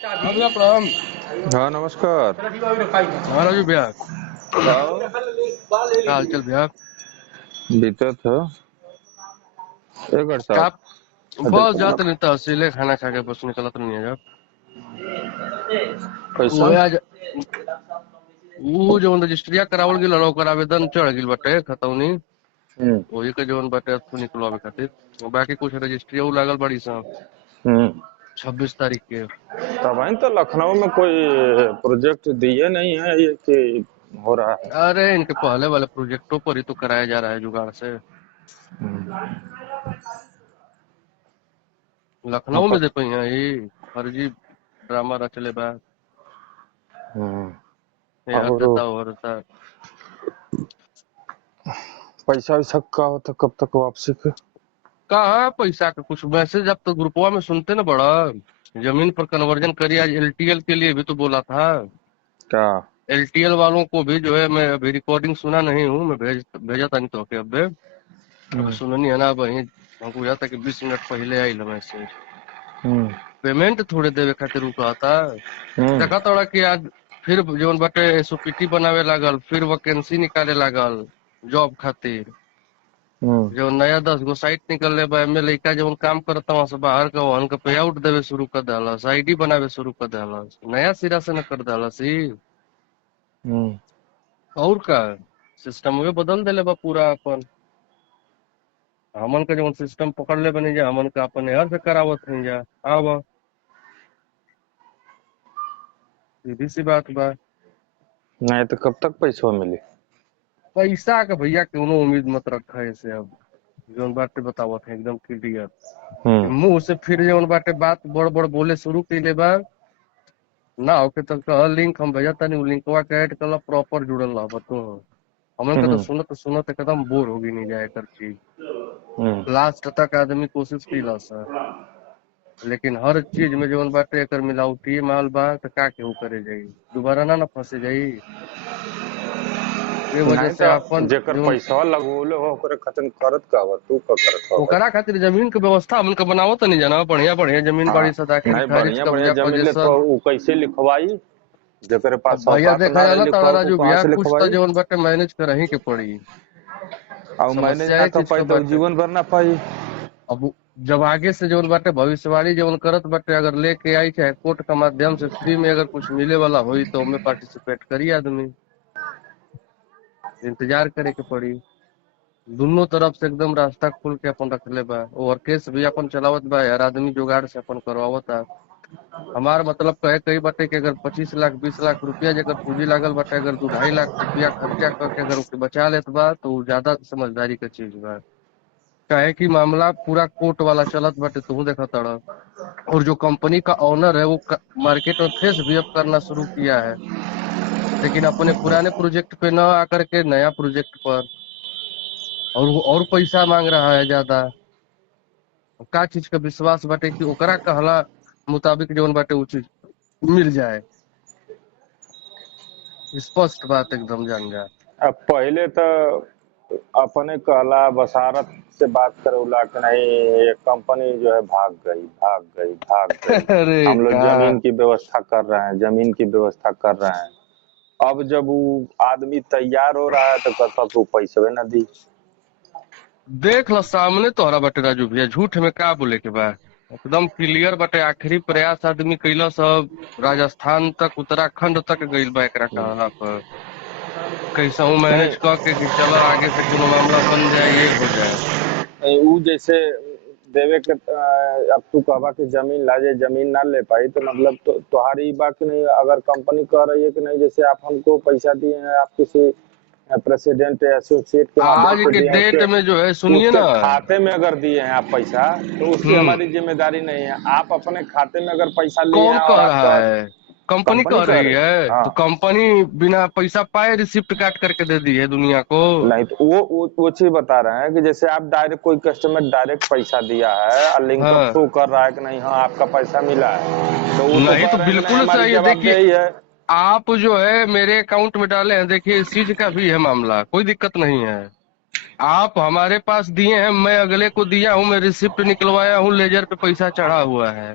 हाँ भैया प्रणाम। हाँ नमस्कार। हाँ राजू भैया, बताओ। क्या हाल चाल भैया? बीतत हो एक बार क्या साहब। बस जाते नहीं तहसीले खाना खा के बस निकलत नहीं है जब। पैसा। वो आज वो जो रजिस्ट्रिया करावल गेल ओकर आवेदन चढ़ गेल बाटे खतौनी। हम्म। वही के जवन बाटे अथु निकलवावे खातिर। बाकी कुछ रजिस्ट्रिया लागल बड़ी सा हम्म। 26 तारीख के। तब आई तो लखनऊ में कोई प्रोजेक्ट दिए नहीं है ये कि हो रहा है। अरे इनके पहले वाले प्रोजेक्टों पर ही तो कराया जा रहा है जुगाड़ से। हम्म। हाँ, लखनऊ में देखो यहाँ ही फर्जी ड्रामा रचले बा। हम्म। ये हर और देता वो हर देता। पैसा वैसा का होता कब तक वापसी के। कहाँ पैसा का कुछ मैसेज अब तो ग्रुपवा में सुनते ना बड़ा। जमीन पर कन्वर्जन करिए, आज एलटीएल के लिए भी तो बोला था। क्या। एलटीएल वालों को भी जो है, मैं अभी रिकॉर्डिंग सुना नहीं हूँ, मैं भेजा था नहीं तो के अब हम्म। सुननी है ना अब वही। हमको याद था कि 20 मिनट पहले आई मैसेज। हम्म। पेमेंट थोड़े देवे खातिर उ कहता। हम्म। देखा तोड़ा कि आज फिर जौन बाटे एसओपीटी बनावे लागल, फिर वैकेंसी निकाले लागल जॉब खातिर। हम्म। जो नया 10 गो साइट निकलले बा, एमे लइका जवन काम करता वहां से बाहर का वहन का पे आउट देवे शुरू कर देहलस, आईडी बनावे शुरू कर देहलस, नया सिरा से न कर देहलस ई। हम्म। और का सिस्टम वे बदल देले बा पूरा अपन। हमन का जवन सिस्टम पकड़ ले बनी जा, हमन का अपन यार से करावत है जा। आवा सीधी सी बात बा। नहीं तो कब तक पैसा मिली। पैसा का भैया क्यों उम्मीद मत रखा है इसे अब। जौन बाटे बतावत है एकदम क्लियर। हम्म। मुंह से फिर जौन बाटे बात बड़ बड़ बोले शुरू कैले बा। ना होके तो कह लिंक हम भेजा तानी, उ लिंकवा के ऐड कल प्रॉपर जुड़ल रह तू। हमन के तो हम्म। सुनत सुनत एकदम बोर होगी नहीं जाए कर चीज। हम्म। लास्ट तक आदमी कोशिश कैला सा, लेकिन हर चीज में जवन बाटे एकर मिलावटी माल बा त का केहू करे जाई। दोबारा ना फंसे जाई। ए वजह नहीं से तो अपन जेकर जवन पैसा लगोले हो ओकरे खातिर करत का बा तू का करत हो भाई। ओकरा खातिर जमीन के व्यवस्था हमन के बनावत नहीं जाना, बढ़िया बढ़िया जमीन हाँ। बाड़ी सा दाखिल नहीं खारिज बढ़िया बढ़िया कब्जा जमीन ले तो पजेशन। वो कैसे लिखवाई। जेकरे अब पास भैया औकात देखा ना रहे जाला तारा लिखवाओ को राजू कहाँ भैया, से कुछ तो लिखवाई। जवन बाटे मैनेज करही के पड़ी। और मैनेज समस्या ना है कर चीज पाई का तो बाटे। जीवन भर ना पाई। अब जब आगे से जवन बाटे भविष्यवाणी जवन करत बाटे, अगर लेके आई चाहे कोर्ट का माध्यम से फ्री में अगर कुछ मिले वाला होई तो हमें पार्टिसिपेट करी आदमी। इंतजार करे के पड़ी। दोनों तरफ से एकदम रास्ता खुल के अपन रखले बा, और केस भी अपन चलावत बा, हर आदमी जुगाड़ से अपन करवावता। हमार मतलब कहे कई बाटे कि अगर 25 लाख 20 लाख रुपया जगह पूंजी लागल बाटे, अगर 2-2.5 लाख रुपया खर्चा करके अगर उके बचा लेत बा तो उ ज्यादा समझदारी का चीज बा। काहे कि मामला पूरा कोर्ट वाला चलत बाटे, तू देखा तड़ा। और जो कंपनी का ओनर है वो मार्केट में फेस भी अब करना शुरू किया है, लेकिन अपने पुराने प्रोजेक्ट पे न आकर के नया प्रोजेक्ट पर। और वो और पैसा मांग रहा है ज्यादा। का चीज का विश्वास बाटे कि ओकरा कहला मुताबिक जौन बाटे उ चीज मिल जाए। स्पष्ट बात एकदम जान जा। अब पहले तो अपने कहला बसारत से बात करे उला के नहीं ये कंपनी जो है भाग गई भाग गई भाग गई। अरे हम लोग का जमीन की व्यवस्था कर रहे हैं जमीन की व्यवस्था कर रहे हैं। अब जब वो आदमी तैयार हो रहा है तो कहता तू पैसे ना दी। देख लो सामने तोहरा बाटे राजू भैया, झूठ में का बोले के बा। एकदम क्लियर बाटे, आखिरी प्रयास आदमी कैला सब। राजस्थान तक उत्तराखंड तक गइल बा एकरा कहला पर। कैसा नहीं मैनेज क के कि चलो आगे से कोनो मामला बन जाए, ये हो जाए। वो जैसे देवे के अब तू कहबा कि जमीन ला जाए जमीन ना ले पाई तो मतलब तो तुम्हारी बात नहीं अगर कंपनी कह रही है कि नहीं जैसे आप हमको पैसा दिए हैं आप किसी प्रेसिडेंट या एसोसिएट के माध्यम आज से के दिए हैं डेट उसके में जो है तो सुनिए उसके ना। खाते में अगर दिए हैं आप पैसा तो उसकी हम्म। हमारी जिम्मेदारी नहीं है। आप अपने खाते में अगर पैसा लिए कौन हैं और कह रहा आपका है? कंपनी कंपनी कह कह रही रही है हाँ। तो कंपनी बिना पैसा पाए रिसिप्ट काट करके दे दी है दुनिया को। नहीं तो वो चीज बता रहे हैं कि जैसे आप डायरेक्ट कोई कस्टमर डायरेक्ट पैसा दिया है और लिंक अप हाँ। शो कर रहा है कि नहीं हाँ आपका पैसा मिला है तो वो तो नहीं कह तो रहे हैं कि नहीं बिल्कुल हमारी सही है, देखिए। जवाबदेही है। आप जो है मेरे अकाउंट में डाले हैं, देखिए इस चीज का भी है मामला, कोई दिक्कत नहीं है। आप हमारे पास दिए हैं, मैं अगले को दिया हूँ, मैं रिसिप्ट निकलवाया हूँ, लेजर पे पैसा चढ़ा हुआ है।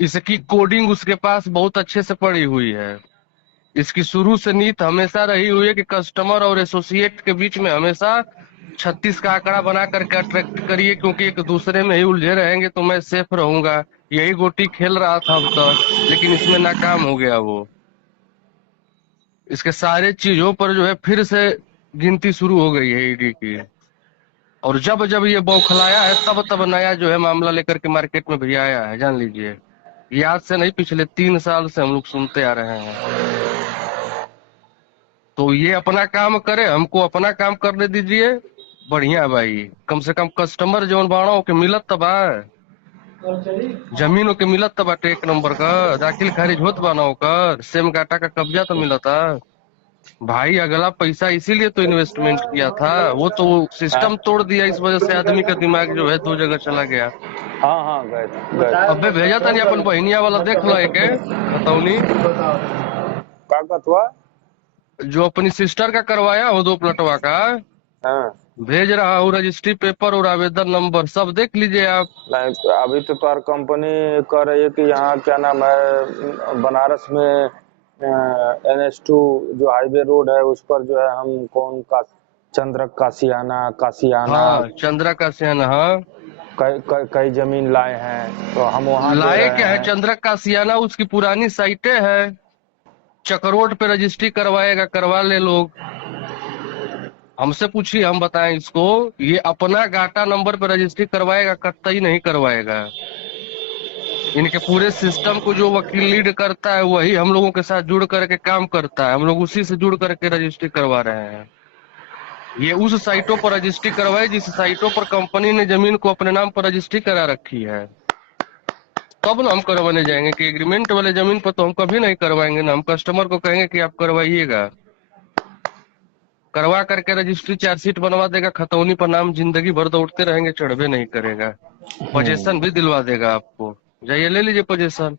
इसकी कोडिंग उसके पास बहुत अच्छे से पड़ी हुई है। इसकी शुरू से नीति हमेशा रही हुई है कि कस्टमर और एसोसिएट के बीच में हमेशा 36 का आंकड़ा बना करके अट्रैक्ट करिए, क्योंकि एक दूसरे में ही उलझे रहेंगे तो मैं सेफ रहूंगा। यही गोटी खेल रहा था अब तक, लेकिन इसमें नाकाम हो गया वो। इसके सारे चीजों पर जो है फिर से गिनती शुरू हो गई है ईडी की। और जब जब ये बौखलाया है तब तब नया जो है मामला लेकर के मार्केट में भी आया है, जान लीजिए। ये आज से नहीं, पिछले 3 साल से हम लोग सुनते आ रहे हैं। तो ये अपना काम करे, हमको अपना काम करने दीजिए। बढ़िया भाई, कम से कम कस्टमर जौन बाड़ो के मिलत तब जमीनों के मिलत तब बाटे, एक नंबर का दाखिल खारिज होत बाना ओकर, सेम गाटा का कब्जा तो मिलता। भाई अगला पैसा इसीलिए तो इन्वेस्टमेंट किया था, वो तो हाँ सिस्टम तोड़ दिया, इस वजह से आदमी का दिमाग जो है 2 जगह चला गया। हाँ हाँ, गए गए। अबे भेजा था नहीं अपन बहनिया वाला, देख लो एक खतौनी का कहत हुआ? जो अपनी सिस्टर का करवाया हो 2 प्लटवा का, हाँ, भेज रहा हूँ रजिस्ट्री पेपर और आवेदन नंबर सब देख लीजिए आप। नहीं तो अभी तो तुम्हारी कंपनी कह रही है कि यहाँ क्या नाम है, बनारस में NH2 जो हाईवे रोड है उस पर जो है हम कौन का चंद्रक कासियाना कासियाना हाँ, चंद्रा का सेन, हाँ। कई जमीन लाए हैं, तो हम वहाँ दे लाए रहे क्या है, हैं। चंद्रा का सियाना उसकी पुरानी साइटें है। चक्रोड पे रजिस्ट्री करवाएगा, करवा ले लोग। हमसे पूछिए, हम बताएं इसको। ये अपना गाटा नंबर पे रजिस्ट्री करवाएगा, कतई नहीं करवाएगा। इनके पूरे सिस्टम को जो वकील लीड करता है वही हम लोगों के साथ जुड़ करके काम करता है, हम लोग उसी से जुड़ करके रजिस्ट्री करवा रहे हैं। ये उस साइटों पर रजिस्ट्री करवाए जिस साइटों पर कंपनी ने जमीन को अपने नाम पर रजिस्ट्री करा रखी है, तब ना हम करवाने जाएंगे। कि एग्रीमेंट वाले जमीन पर तो हम कभी नहीं करवाएंगे ना, हम कस्टमर को कहेंगे कि आप करवाइएगा। करवा करके रजिस्ट्री चार्जशीट बनवा देगा, खतौनी पर नाम जिंदगी भर दौड़ते रहेंगे, चढ़वे नहीं करेगा। पोजीशन भी दिलवा देगा आपको, जाइए ले लीजिए पोजीशन।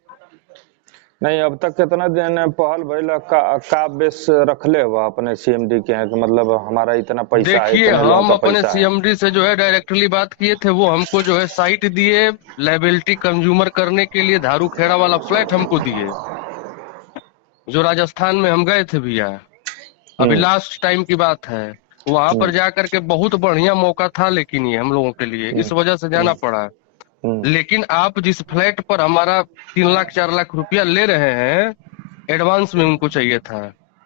नहीं, अब तक कितना दिन पहल भइल का बेस रखले हुआ अपने CMD के हैं कि मतलब हमारा इतना पैसा है, देखिए, इतने लोगों हम का अपने पैसा है। सीएमडी से जो है डायरेक्टली बात किए थे, वो हमको जो है साइट दिए, लाइबिलिटी कंज्यूमर करने के लिए धारू खेड़ा वाला फ्लैट हमको दिए, जो राजस्थान में हम गए थे भैया। अभी हम्म लास्ट टाइम की बात है। वहां हम्म पर जा करके बहुत बढ़िया मौका था, लेकिन ये हम लोगों के लिए हम्म इस वजह से जाना हम्म पड़ा। हम्म लेकिन आप जिस फ्लैट पर हमारा 3 लाख 4 लाख रुपया ले रहे हैं, एडवांस में उनको चाहिए था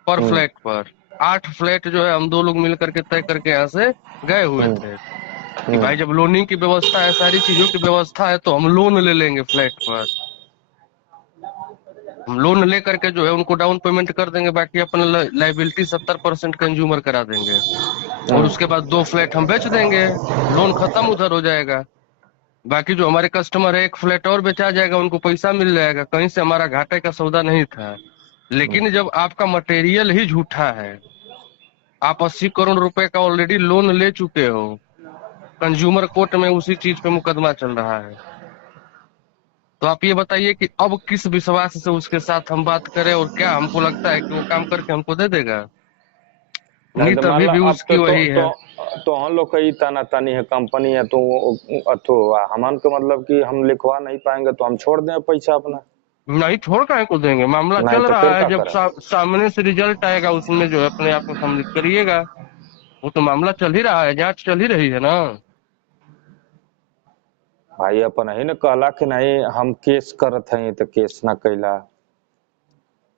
पर हम्म फ्लैट पर। 8 फ्लैट जो है हम 2 लोग मिल करके तय करके यहाँ से गए हुए हम्म थे कि हम्म भाई जब लोनिंग की व्यवस्था है, सारी चीजों की व्यवस्था है, तो हम लोन ले लेंगे फ्लैट पर। हम लोन ले करके जो है उनको डाउन पेमेंट कर देंगे, बाकी अपना लाइबिलिटी 70% कंज्यूमर करा देंगे, और उसके बाद 2 फ्लैट हम बेच देंगे, लोन खत्म उधर हो जाएगा। बाकी जो हमारे कस्टमर है, 1 फ्लैट और बेचा जाएगा, उनको पैसा मिल जाएगा, कहीं से हमारा घाटे का सौदा नहीं था। लेकिन जब आपका मटेरियल ही झूठा है, आप 80 करोड़ रुपए का ऑलरेडी लोन ले चुके हो, कंज्यूमर कोर्ट में उसी चीज पे मुकदमा चल रहा है, तो आप ये बताइए कि अब किस विश्वास से उसके साथ हम बात करें, और क्या हमको लगता है कि वो काम करके हमको दे देगा? नहीं तो नीत मान अभी लो भी अब उसकी वही है। तो हम लोग का ही ताना तानी है कंपनी है, तो अथो हमन को मतलब कि हम लिखवा नहीं पाएंगे तो हम छोड़ दें पैसा अपना। नहीं, छोड़ काहे को देंगे, मामला नहीं चल तो फिर रहा है। क्या जब करें? सामने से रिजल्ट आएगा उसमें जो है अपने आप को सम्मिलित करिएगा। वो तो मामला चल ही रहा है, जांच चल ही रही है ना। भाई अपन ही ने कहला कि नहीं हम केस करत हैं तो केस ना कैला।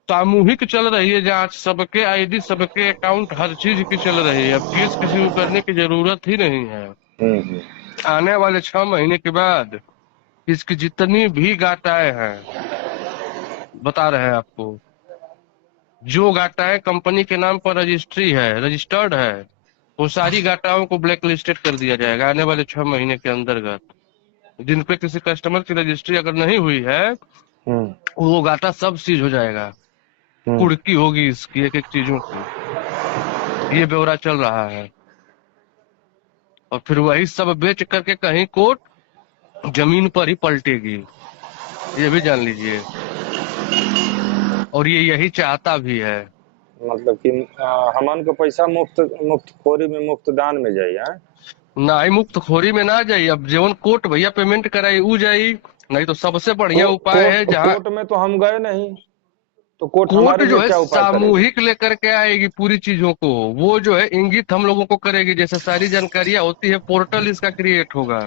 सामूहिक चल रही है जांच, सबके आईडी, सबके अकाउंट, हर चीज की चल रही है। अब केस किसी को करने की जरूरत ही नहीं है। हम्म आने वाले 6 महीने के बाद इसकी जितनी भी गाटाएं हैं, बता रहे हैं आपको, जो गाटाएं कंपनी के नाम पर रजिस्ट्री है, रजिस्टर्ड है, वो सारी गाटाओं को ब्लैक लिस्टेड कर दिया जाएगा आने वाले 6 महीने के अंतर्गत। जिन पे किसी कस्टमर की रजिस्ट्री अगर नहीं हुई है, हम्म वो गाटा सब सीज हो जाएगा। हम्म कुड़की होगी इसकी एक एक चीजों की। ये ब्यौरा चल रहा है, और फिर वही सब बेच करके कहीं कोर्ट जमीन पर ही पलटेगी, ये भी जान लीजिए। और ये यही चाहता भी है। मतलब कि हमन को पैसा मुफ्त मुफ्त खोरी में मुफ्त दान में जाइए। ना ही मुफ्त खोरी में ना जाई, अब जीवन कोर्ट भैया पेमेंट कराई ऊ जाई, नहीं तो सबसे बढ़िया उपाय है जहाँ कोर्ट में तो हम गए नहीं, तो कोर्ट कोर्ट हमारे जो लिए है क्या उपाय करेगी? सामूहिक लेकर के आएगी पूरी चीजों को, वो जो है इंगित हम लोगों को करेगी, जैसे सारी जानकारियां होती है पोर्टल इसका क्रिएट होगा,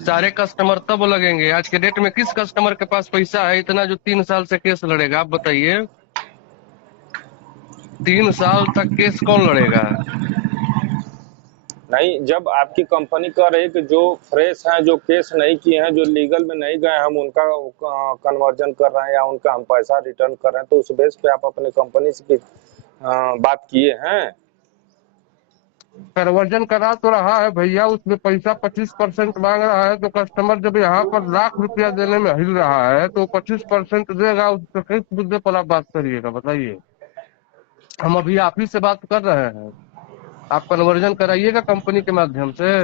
सारे कस्टमर तब लगेंगे। आज के डेट में किस कस्टमर के पास पैसा है इतना जो 3 साल से केस लड़ेगा, आप बताइए। 3 साल तक केस कौन लड़ेगा? नहीं, जब आपकी कंपनी कह रही है कि जो फ्रेश हैं, जो केस नहीं किए हैं, जो लीगल में नहीं गए, हम उनका कन्वर्जन कर रहे हैं या उनका हम पैसा रिटर्न कर रहे हैं, तो उस बेस पे आप अपने कंपनी से बात किए हैं? कन्वर्जन करा तो रहा है भैया, उसमें पैसा 25% मांग रहा है, तो कस्टमर जब यहाँ पर लाख रुपया देने में हिल रहा है तो 25% देगा, उसके किस मुद्दे पर आप बात करिएगा बताइए। हम अभी आप ही से बात कर रहे हैं, आप कन्वर्जन कराइएगा कंपनी के माध्यम से।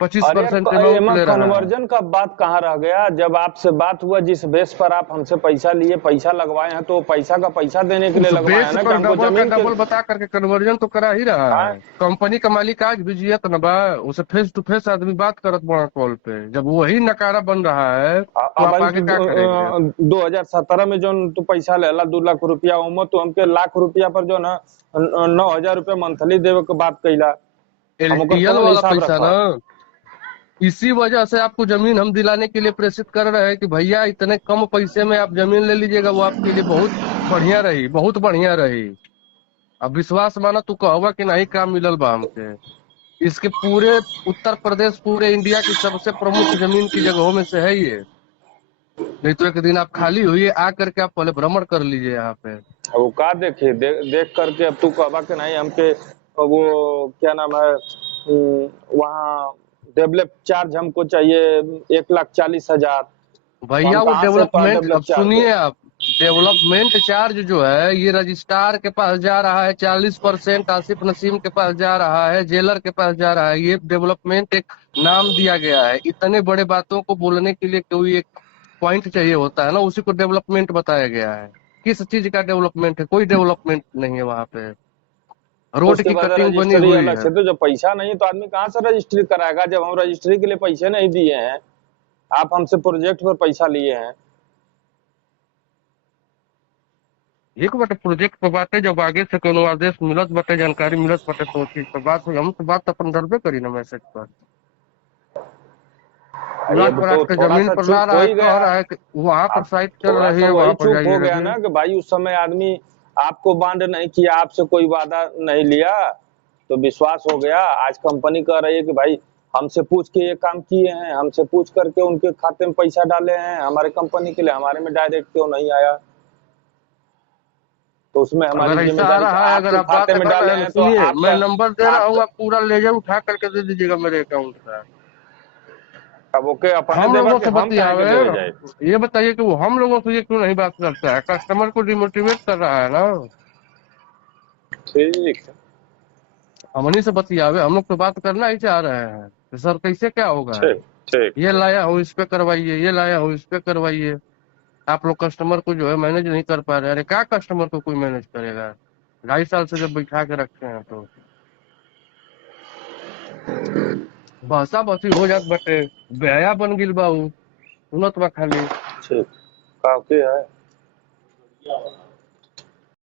पच्चीस अरे यार, परसेंट अमाउंट एमा ले रहा है। कन्वर्जन का बात कहाँ रह गया? जब आपसे बात हुआ, जिस बेस पर आप हमसे पैसा लिए, पैसा लगवाए हैं, तो पैसा का पैसा देने के लिए उस लगवाए हैं बेस ना, कि पर हमको डबल का जमीन के। डबल बता करके कन्वर्जन तो करा ही रहा हाँ, है। कंपनी का मालिक आज भी जियत न बा, उसे फेस टू फेस आदमी बात करत बड़ा कॉल पे, जब वही नकारा बन रहा है तो अब आप भाई आगे क्या करेंगे? 2017 में जो तू पैसा लेला 2 लाख रुपया, उमा तो हमके लाख रुपया पर जो ना 9,000 रुपया मंथली देवे के बात कैला। हम ओकर एलटीएल कौन वाला हिसाब पैसा ना, रखा? इसी वजह से आपको जमीन हम दिलाने के लिए प्रेषित कर रहे हैं कि भैया इतने कम पैसे में आप जमीन ले लीजिएगा, वो आपके लिए बहुत बढ़िया रही, बहुत बढ़िया रही। अब विश्वास माना तू कहवा कि नहीं काम मिलल बा हमके। इसके पूरे उत्तर प्रदेश, पूरे इंडिया की सबसे प्रमुख जमीन की जगहों में से है ये। नहीं तो एक दिन आप खाली हुई आ करके आप पहले भ्रमण कर लीजिए यहाँ पे। अब वो का देखे, देख करके अब तू कहबा कि नहीं हमके वो क्या नाम है, वहाँ डेवलप चार्ज हमको चाहिए 1,40,000। तो हम भैया वो कहाँ से डेवलपमेंट, डेवलप अब चार्ज दे? सुनिए आप, डेवलपमेंट चार्ज जो है ये रजिस्ट्रार के पास जा रहा है 40%, आसिफ नसीम के पास जा रहा है, जेलर के पास जा रहा है। ये डेवलपमेंट एक नाम दिया गया है, इतने बड़े बातों को बोलने के लिए कोई एक पॉइंट चाहिए होता है ना, उसी को डेवलपमेंट बताया गया है। किस चीज का डेवलपमेंट है? कोई डेवलपमेंट नहीं है वहां पे, रोड उसके की बाद कटिंग बनी रजिस्ट्री हुई अलग है। से, तो जब पैसा नहीं है तो आदमी कहाँ से रजिस्ट्री कराएगा? जब हम रजिस्ट्री के लिए पैसे नहीं दिए हैं, आप हमसे प्रोजेक्ट पर पैसा लिए हैं। एक बाटे प्रोजेक्ट पे बाटे, जब आगे से कोनो आदेश मिलत बाटे, जानकारी मिलत बाटे तो ठीक पे बात हुई। हम तो बात अपन डरबे करी ना मैसेज पर। ये उलाट पलाट तो के थोड़ा जमीन सा पर ला चूक हो रहा है, ही कह गया। रहा है कि वहां पर आप साइट चल थोड़ा रही सा है, वही वहां पर चूक जाइए हो गया लगे। ना, कि भाई उस समय आदमी आपको बांड नहीं किया, आपसे कोई वादा नहीं लिया, तो विश्वास हो गया। आज कंपनी कह रही है कि भाई हमसे पूछ के ये काम किए हैं, हमसे पूछ करके उनके खाते में पैसा डाले हैं, हमारे कंपनी के लिए हमारे में डायरेक्ट क्यों नहीं आया? तो उसमें हमारी अगर ऐसा आ जिम्मेदारी रहा है, अगर आपके आप बात खाते में कर रहे डाले हैं तो हैं तो सुनिए, मैं आपका नंबर दे रहा हूँ, आपका आप पूरा लेजर उठा करके दे दीजिएगा मेरे अकाउंट से। अब ओके अपने हम देवा लोगों के से हम काहे के बतियावे, देवे जाए? ये बताइए कि वो हम लोगों से ये क्यों नहीं बात करता है? कस्टमर को डिमोटिवेट कर रहा है ना। ठीक है। हमनी से बतियावे, हम लोग तो बात करना ही चाह रहे हैं कि सर कैसे क्या होगा, ठीक ठीक ये ठीक। लाया हूँ इस पे करवाइए, ये लाया हूँ इस पे करवाइए। आप लोग कस्टमर को जो है मैनेज नहीं कर पा रहे। अरे क्या कस्टमर को कोई मैनेज करेगा? 2.5 साल से जब बैठा के रखे हैं तो बहसा बसी हो जात बटे, बेहया बन गिल बा उ, सुनत बा खाली। ठीक, काफी है।